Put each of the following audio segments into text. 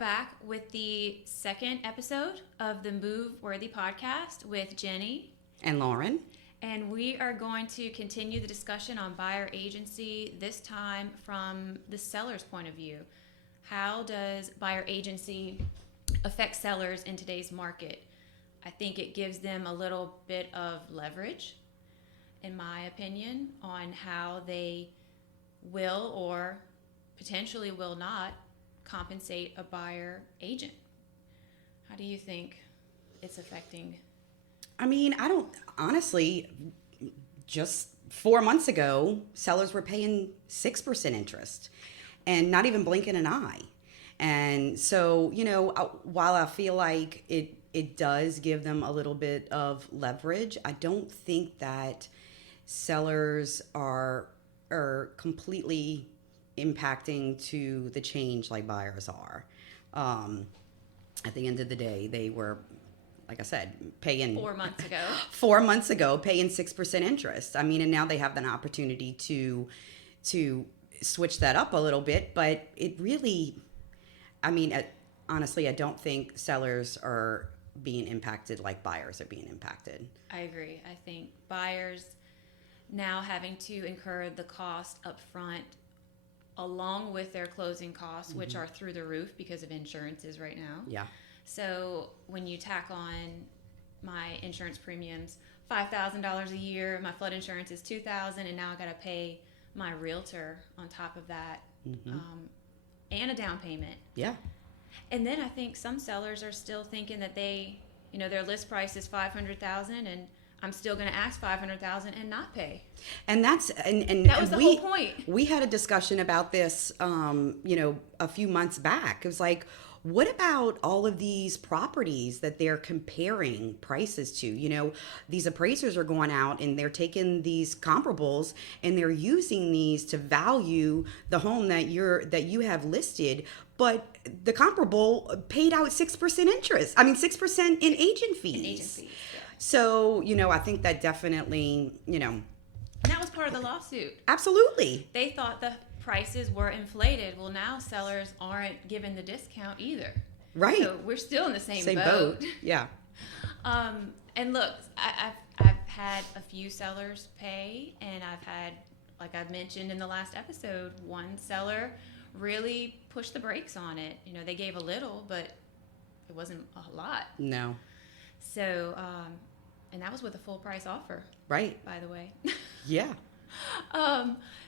back with the second episode of the Move Worthy podcast with Jenny and Lauren. And we are going to continue the discussion on buyer agency, this time from the seller's point of view. How does buyer agency affect sellers in today's market? I think it gives them a little bit of leverage, in my opinion, on how they will or potentially will not compensate a buyer agent. How do you think it's affecting? I mean, I don't, honestly, just 4 months ago, sellers were paying 6% interest and not even blinking an eye. And so, while I feel like it does give them a little bit of leverage, I don't think that sellers are completely impacting to the change like buyers are. At the end of the day, they were, like I said, paying 4 months ago. 4 months ago, paying 6% interest. I mean, and now they have an opportunity to switch that up a little bit, but it really, I mean, honestly, I don't think sellers are being impacted like buyers are being impacted. I agree. I think buyers now having to incur the cost up front along with their closing costs, which are through the roof because of insurances right now. Yeah. So when you tack on my insurance premiums, $5,000 a year, my flood insurance is $2,000, and now I got to pay my realtor on top of that, and a down payment. Yeah. And then I think some sellers are still thinking that they, their list price is $500,000, and I'm still going to ask $500,000 and not pay. And that's and that was the whole point. We had a discussion about this, a few months back. It was like, what about all of these properties that they're comparing prices to? These appraisers are going out and they're taking these comparables and they're using these to value the home that you have listed, but the comparable paid out 6% interest. I mean, 6% in agent fees. Yeah. So, I think that definitely, And that was part of the lawsuit. Absolutely. They thought the prices were inflated. Well, now sellers aren't given the discount either. Right. So we're still in the same boat. Yeah. And look, I've had a few sellers pay, and I've had, like I've mentioned in the last episode, one seller really pushed the brakes on it. They gave a little, but it wasn't a lot. No. So, and that was with a full price offer. Right. By the way. Yeah.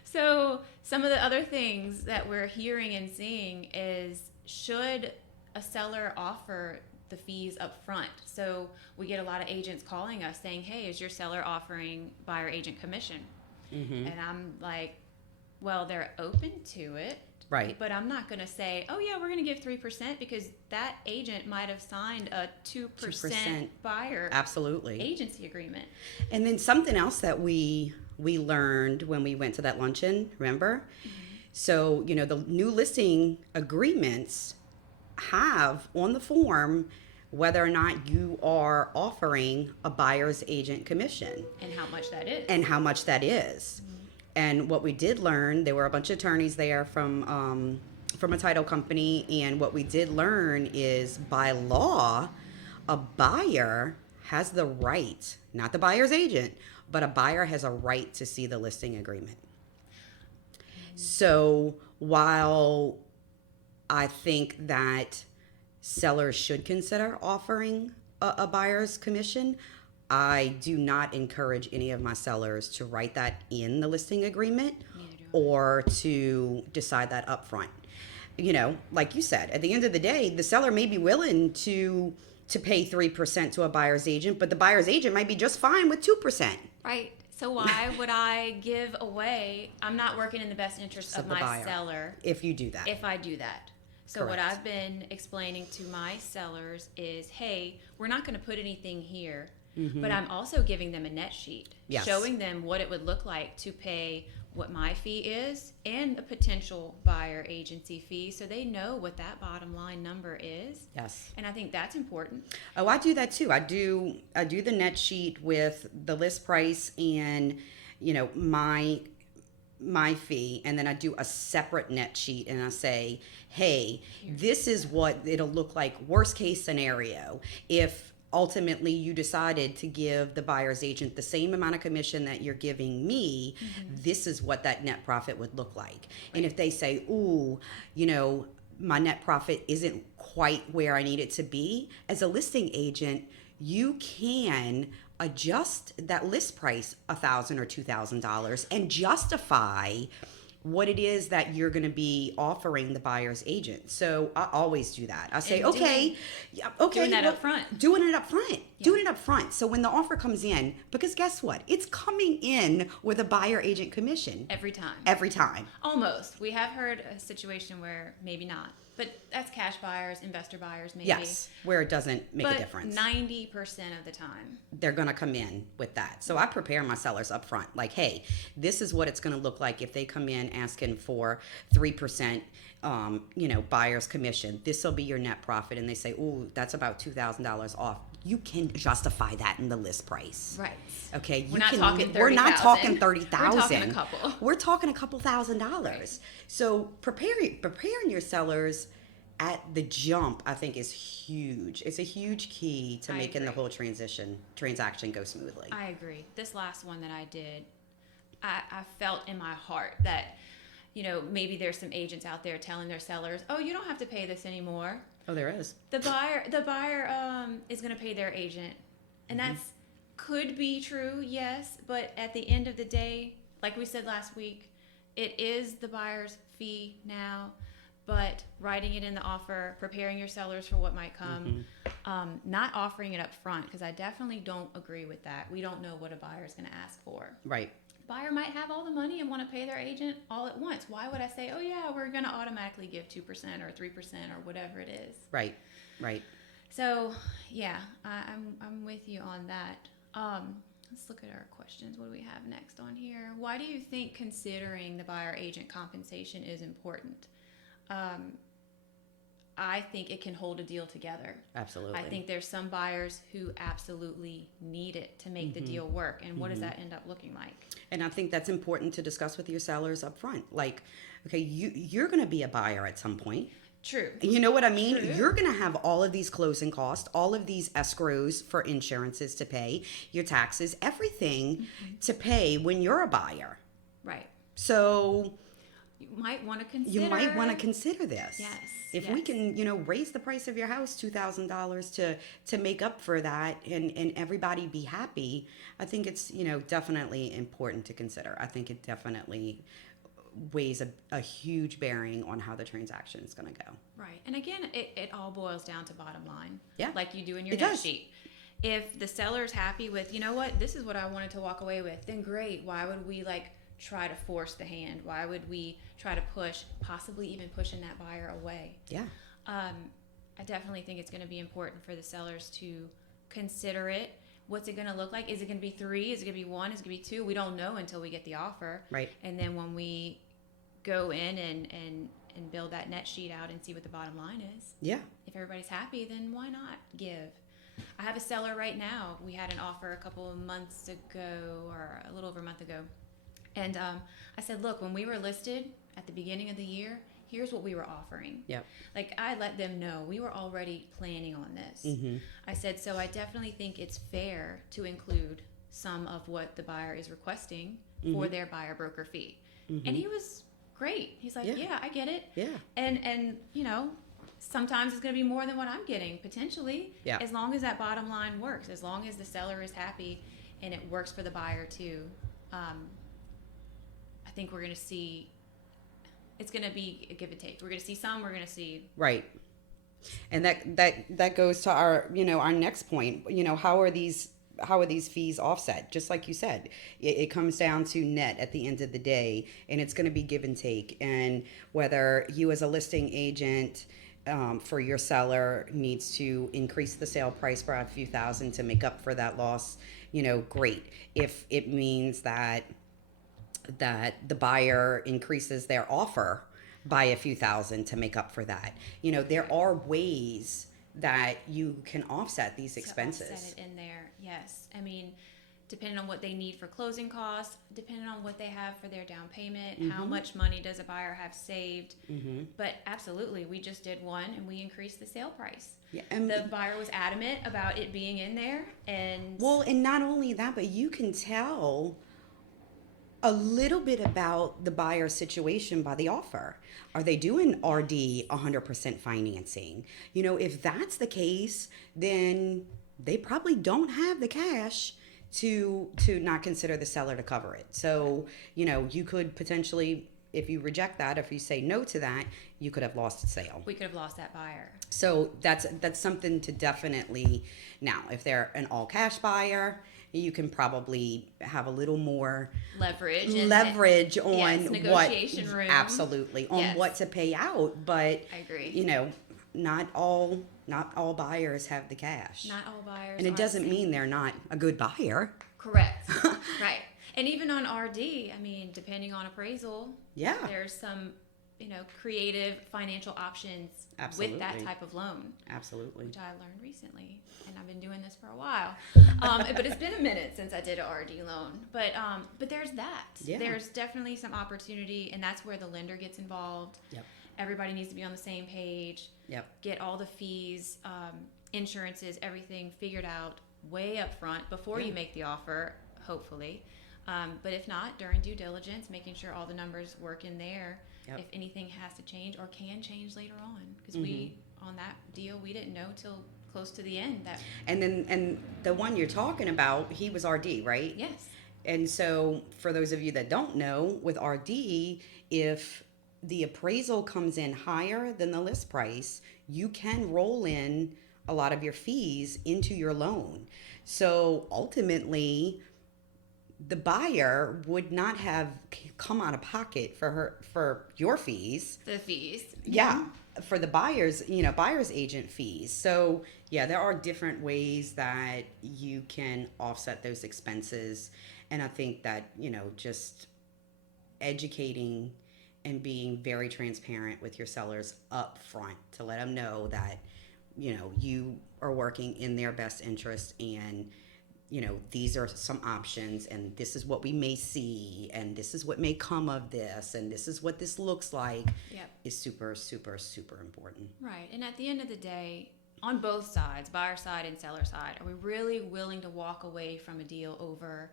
So some of the other things that we're hearing and seeing is, should a seller offer the fees up front? So we get a lot of agents calling us saying, hey, is your seller offering buyer agent commission? Mm-hmm. And I'm like, well, they're open to it. Right. But I'm not going to say, oh, yeah, we're going to give 3%, because that agent might have signed a 2% buyer absolutely agency agreement. And then something else that we learned when we went to that luncheon, remember? Mm-hmm. So, the new listing agreements have on the form whether or not you are offering a buyer's agent commission. And how much that is. Mm-hmm. And what we did learn, there were a bunch of attorneys there from a title company, and what we did learn is, by law, a buyer has the right, not the buyer's agent, but a buyer has a right to see the listing agreement. So while I think that sellers should consider offering a buyer's commission, I do not encourage any of my sellers to write that in the listing agreement or to decide that up front. Like you said, at the end of the day, the seller may be willing to pay 3% to a buyer's agent, but the buyer's agent might be just fine with 2%. Right. So why would I give away? I'm not working in the best interest of my buyer, seller. If you do that. If I do that. So Correct. What I've been explaining to my sellers is, hey, we're not going to put anything here. Mm-hmm. But I'm also giving them a net sheet, yes. showing them what it would look like to pay what my fee is and a potential buyer agency fee, so they know what that bottom line number is. Yes. And I think that's important. Oh, I do that too. I do the net sheet with the list price and my my fee, and then I do a separate net sheet, and I say, hey, this is what it'll look like, worst case scenario, if ultimately you decided to give the buyer's agent the same amount of commission that you're giving me, this is what that net profit would look like. And if they say, ooh, my net profit isn't quite where I need it to be, as a listing agent, you can adjust that list price $1,000 or $2,000 and justify what it is that you're going to be offering the buyer's agent. So I always do that. I say, And doing that up front. Doing it up front. Doing it up front. So when the offer comes in, because guess what? It's coming in with a buyer agent commission. Every time. Every time. Almost. We have heard a situation where maybe not. But that's cash buyers, investor buyers, maybe. Yes, where it doesn't make a difference. 90% of the time, they're going to come in with that. So I prepare my sellers up front. Like, hey, this is what it's going to look like if they come in asking for 3%, buyer's commission. This will be your net profit. And they say, ooh, that's about $2,000 off. You can justify that in the list price. Right. Okay. We're not talking 30,000. We're not talking 30,000. We're talking a couple. We're talking a couple $1,000s. Right. So preparing your sellers at the jump, I think, is huge. It's a huge key to making the whole transaction go smoothly. I agree. This last one that I did, I felt in my heart that, maybe there's some agents out there telling their sellers, oh, you don't have to pay this anymore. Oh, there is. The buyer is going to pay their agent. And that's could be true, yes. But at the end of the day, like we said last week, it is the buyer's fee now. But writing it in the offer, preparing your sellers for what might come, not offering it up front, because I definitely don't agree with that. We don't know what a buyer is going to ask for. Right. Buyer might have all the money and want to pay their agent all at once. Why would I say, oh yeah, we're going to automatically give 2% or 3% or whatever it is? Right. Right. So yeah, I'm with you on that. Let's look at our questions. What do we have next on here? Why do you think considering the buyer agent compensation is important? I think it can hold a deal together. Absolutely. I think there's some buyers who absolutely need it to make the deal work. And what does that end up looking like? And I think that's important to discuss with your sellers up front. Like, okay, you're going to be a buyer at some point. True. You know what I mean? True. You're going to have all of these closing costs, all of these escrows for insurances to pay, your taxes, everything to pay when you're a buyer. Right. So you might want to consider this. Yes. If we can, raise the price of your house $2,000 to make up for that and everybody be happy, I think it's, definitely important to consider. I think it definitely weighs a huge bearing on how the transaction is going to go. Right. And again, it all boils down to bottom line. Yeah. Like you do in your net sheet. If the seller's happy with, this is what I wanted to walk away with, then great. Why would we try to force the hand? Why would we try to possibly even pushing that buyer away? Yeah. I definitely think it's going to be important for the sellers to consider it. What's it going to look like? Is it going to be 3? Is it going to be 1? Is it going to be 2? We don't know until we get the offer. Right. And then when we go in and build that net sheet out and see what the bottom line is. Yeah. If everybody's happy, then why not give? I have a seller right now. We had an offer a couple of months ago, or a little over a month ago. And I said, look, when we were listed at the beginning of the year, here's what we were offering. Yep. I let them know we were already planning on this. Mm-hmm. I said, so I definitely think it's fair to include some of what the buyer is requesting for their buyer broker fee. Mm-hmm. And he was great. He's like, yeah, I get it. Yeah. And sometimes it's going to be more than what I'm getting, potentially. Yeah. As long as that bottom line works, as long as the seller is happy and it works for the buyer too. I think we're going to see, it's going to be a give and take. We're going to see some, we're going to see. Right. And that goes to our, our next point, how are these fees offset? Just like you said, it comes down to net at the end of the day, and it's going to be give and take. And whether you as a listing agent for your seller needs to increase the sale price by a few thousand to make up for that loss, great. If it means that the buyer increases their offer by a few thousand to make up for that, there are ways that you can offset these expenses. Offset it in there, yes. I mean, depending on what they need for closing costs, depending on what they have for their down payment, Mm-hmm. how much money does a buyer have saved. Mm-hmm. But absolutely, we just did one and we increased the sale price. Yeah, and The buyer was adamant about it being in there, and well, and not only that, but you can tell a little bit about the buyer situation by the offer. Are they doing RD 100% financing? You know, if that's the case, then they probably don't have the cash to not consider the seller to cover it. So, you know, you could potentially, if you reject that, if you say no to that, you could have lost a sale. we could have lost that buyer. So that's something to definitely. Now, if they're an all cash buyer, you can probably have a little more Leverage on yes, what negotiation room. absolutely on Yes. what to pay out. But I agree. you know, not all buyers have the cash, Not all buyers. and are it the doesn't same. mean they're not a good buyer. Correct. Right. And even on RD, I mean, depending on appraisal, Yeah, there's some, creative financial options with that Absolutely. type of loan, absolutely. which I learned recently, and I've been doing this for a while. But it's been a minute since I did an RD loan. But there's that. Yeah. There's definitely some opportunity, and that's where the lender gets involved. Yep. Everybody needs to be on the same page. Yep. Get all the fees, insurances, everything figured out way up front before Yeah. you make the offer, hopefully. But if not, during due diligence, making sure all the numbers work in there. Yep. If anything has to change or can change later on, because Mm-hmm. we on that deal we didn't know till close to the end that And the one you're talking about, he was RD, right? yes, And so, for those of you that don't know, with RD, if the appraisal comes in higher than the list price, you can roll in a lot of your fees into your loan. So, ultimately, the buyer would not have come out of pocket for your fees. the fees. Yeah, for the buyer's agent fees. So, yeah, there are different ways that you can offset those expenses. And I think that, just educating and being very transparent with your sellers up front to let them know that, you are working in their best interest, and these are some options, and this is what we may see, and this is what may come of this, and this is what this looks like. Yep. Is super, super, super important. Right. And at the end of the day, on both sides, buyer side and seller side, are we really willing to walk away from a deal over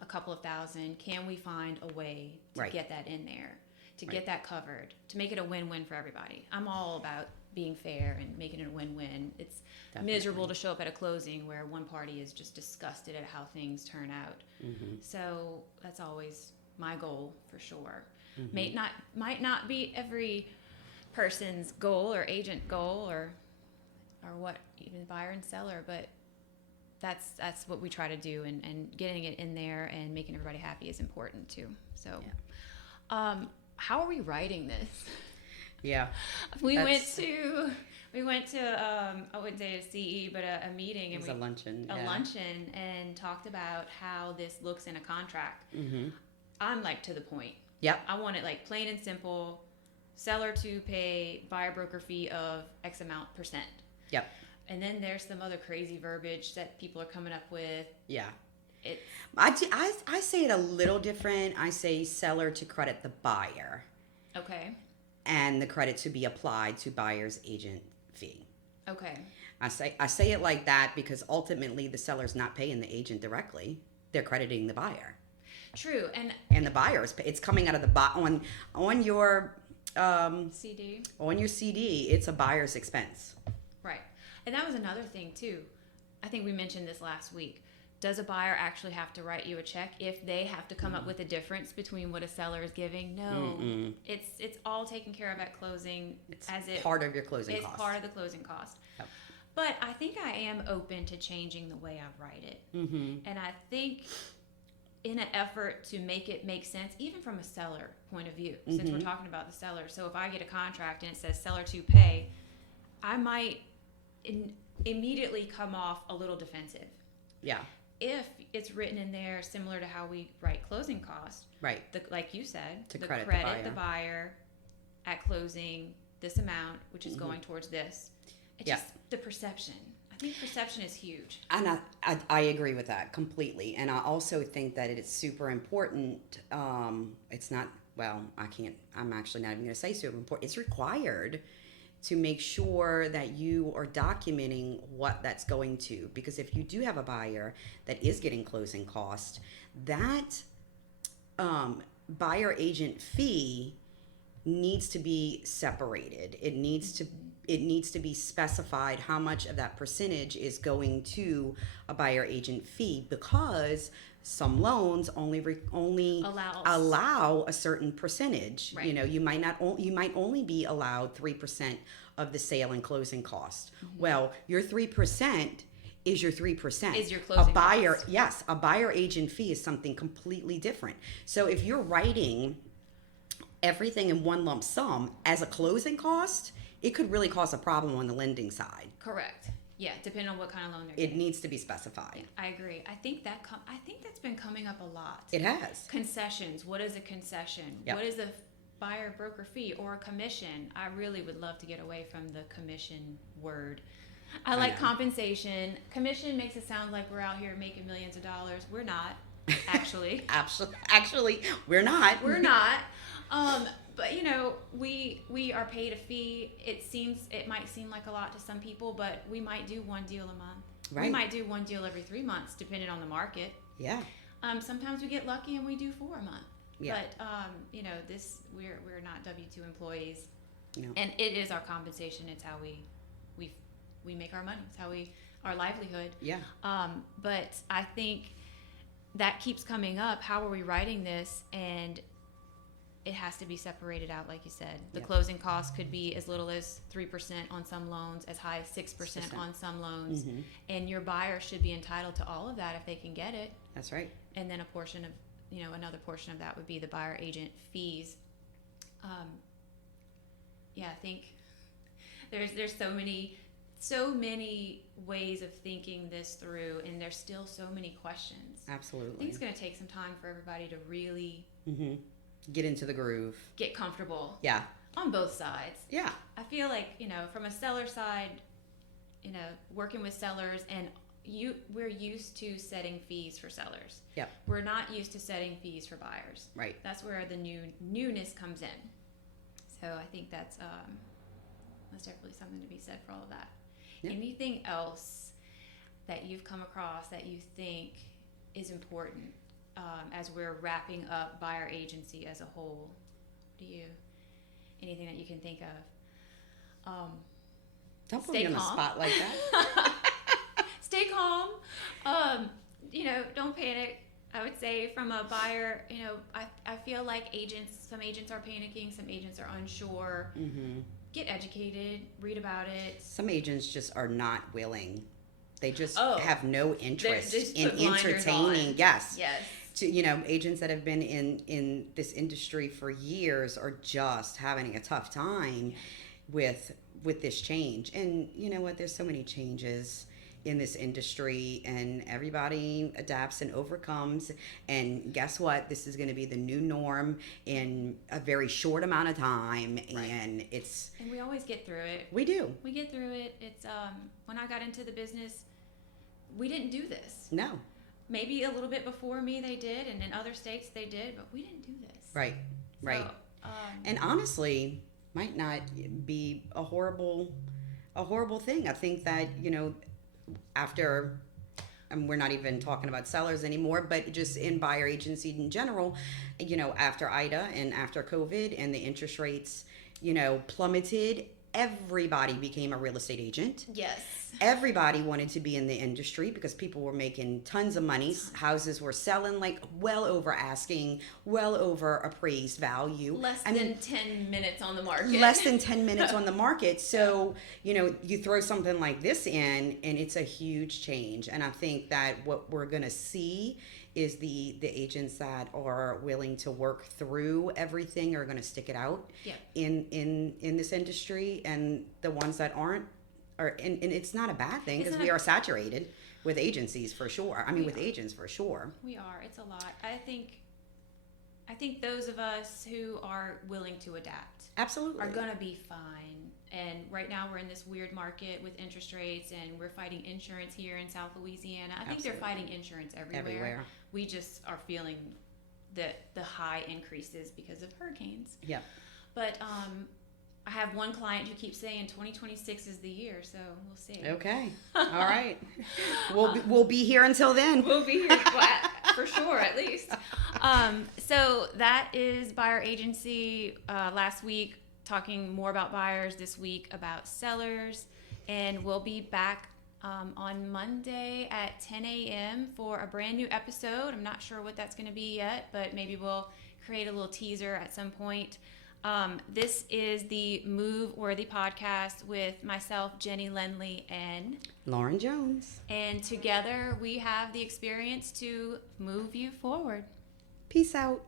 a couple of thousand? Can we find a way to Right. get that in there, to Right. get that covered, to make it a win-win for everybody? I'm all about being fair and making it a win-win. It's Definitely. miserable to show up at a closing where one party is just disgusted at how things turn out. Mm-hmm. So that's always my goal for sure. Mm-hmm. Might not be every person's goal or agent goal or what, even buyer and seller, but that's what we try to do, and getting it in there and making everybody happy is important too. So how are we writing this? Yeah. We That's- went to I wouldn't say a CE, but a meeting, It and was a luncheon. a yeah. luncheon, and talked about how this looks in a contract. Mm-hmm. I'm like to the point. Yep. I want it like plain and simple. Seller to pay buyer broker fee of X amount %. Yep. And then there's some other crazy verbiage that people are coming up with. Yeah. It's I say it a little different. I say seller to credit the buyer, okay. and the credit to be applied to buyer's agent fee. Okay. I say it like that because ultimately the seller's not paying the agent directly; they're crediting the buyer, True. and the buyer's it's coming out of the on your CD. on your CD. It's a buyer's expense. Right. And that was another thing too. I think we mentioned this last week. Does a buyer actually have to write you a check if they have to come up with a difference between what a seller is giving? No. Mm-mm. It's all taken care of at closing. It's as it part of your closing It's cost. part of the closing cost. Yep. But I think I am open to changing the way I write it. Mm-hmm. And I think in an effort to make it make sense, even from a seller point of view, since we're Mhm. talking about the seller. So if I get a contract and it says seller to pay, I might immediately come off a little defensive. Yeah. If it's written in there similar to how we write closing cost, Right. like you said, To the credit the buyer at closing this amount, which is Mhm. going towards this. It's Yeah. just the perception. I think perception is huge. And I agree with that completely. And I also think that it's super important. It's not, well, I'm actually not even going to say super important. It's required to make sure that you are documenting what that's going to. Because if you do have a buyer that is getting closing cost, that buyer agent fee needs to be separated. It needs to be specified how much of that percentage is going to a buyer agent fee, because some loans only allow a certain percentage. Right. You know, you might only be allowed 3% of the sale and closing cost. Well, your 3% is your 3%. Is your closing cost. Yes, a buyer agent fee is something completely different. So if you're writing everything in one lump sum as a closing cost, it could really cause a problem on the lending side. Correct. Yeah, depending on what kind of loan they're getting. It needs to be specified. I agree. I think that's been coming up a lot. It has. Concessions. What is a concession? Yep. What is a buyer broker fee or a commission? I really would love to get away from the commission word. I like compensation. Commission makes it sound like we're out here making millions of dollars. We're not, actually. Actually, we're not. We're not. But you know, we are paid a fee. It might seem like a lot to some people, but we might do one deal a month. Right. We might do one deal every 3 months, depending on the market. Yeah. Sometimes we get lucky and we do 4 a month. Yeah. But you know, we're not W-2 employees, No. and it is our compensation. It's how we make our money. It's how our livelihood. Yeah. But I think that keeps coming up. How are we writing this? And it has to be separated out, like you said. The closing cost could be as little as 3% on some loans, as high as 6% on some loans. Mm-hmm. And your buyer should be entitled to all of that if they can get it. That's right. And then another portion of that would be the buyer agent fees. I think there's so many ways of thinking this through, and there's still so many questions. Absolutely. I think it's going to take some time for everybody to really get into the groove. Get comfortable. Yeah. On both sides. Yeah. I feel like, from a seller side, working with sellers, and we're used to setting fees for sellers. Yep. We're not used to setting fees for buyers. Right. That's where the newness comes in. So I think that's definitely something to be said for all of that. Yep. Anything else that you've come across that you think is important as we're wrapping up buyer agency as a whole? Anything that you can think of? Don't put me on the spot like that. Stay calm. Don't panic. I would say from a buyer, I feel like some agents are panicking, some agents are unsure. Mm-hmm. Get educated, read about it. Some agents just are not willing. They just have no interest in entertaining. Yes. Agents that have been in this industry for years are just having a tough time with this change. And you know what? There's so many changes in this industry, and everybody adapts and overcomes. And guess what? This is going to be the new norm in a very short amount of time. Right. And we always get through it. We do. We get through it. It's when I got into the business, we didn't do this. No. Maybe a little bit before me they did, and in other states they did, but we didn't do this. Right. Right. So, and honestly, might not be a horrible thing. I think that, after, and we're not even talking about sellers anymore, but just in buyer agency in general, after Ida and after COVID and the interest rates, plummeted, everybody became a real estate agent. Yes. Everybody wanted to be in the industry because people were making tons of money. Houses were selling like well over asking, well over appraised value. Less than 10 minutes on the market. Less than 10 minutes on the market. So, you throw something like this in and it's a huge change. And I think that what we're going to see is the agents that are willing to work through everything are going to stick it out in this industry, and the ones that aren't and it's not a bad thing because we are saturated with agencies for sure. I mean, with agents for sure. We are. It's a lot. I think those of us who are willing to adapt absolutely are going to be fine. And right now we're in this weird market with interest rates, and we're fighting insurance here in South Louisiana. I think Absolutely. they're fighting insurance everywhere. We just are feeling the high increases because of hurricanes. Yep. But I have one client who keeps saying 2026 is the year, so we'll see. Okay. All right. We'll be here until then. We'll be here for sure, at least. So that is buyer agency. Last week, talking more about buyers. This week about sellers, and we'll be back on Monday at 10 a.m. for a brand new episode. I'm not sure what that's going to be yet, but maybe we'll create a little teaser at some point. This is the Move Worthy podcast with myself, Jenny Lendle, and Lauren Jones. And together we have the experience to move you forward. Peace out.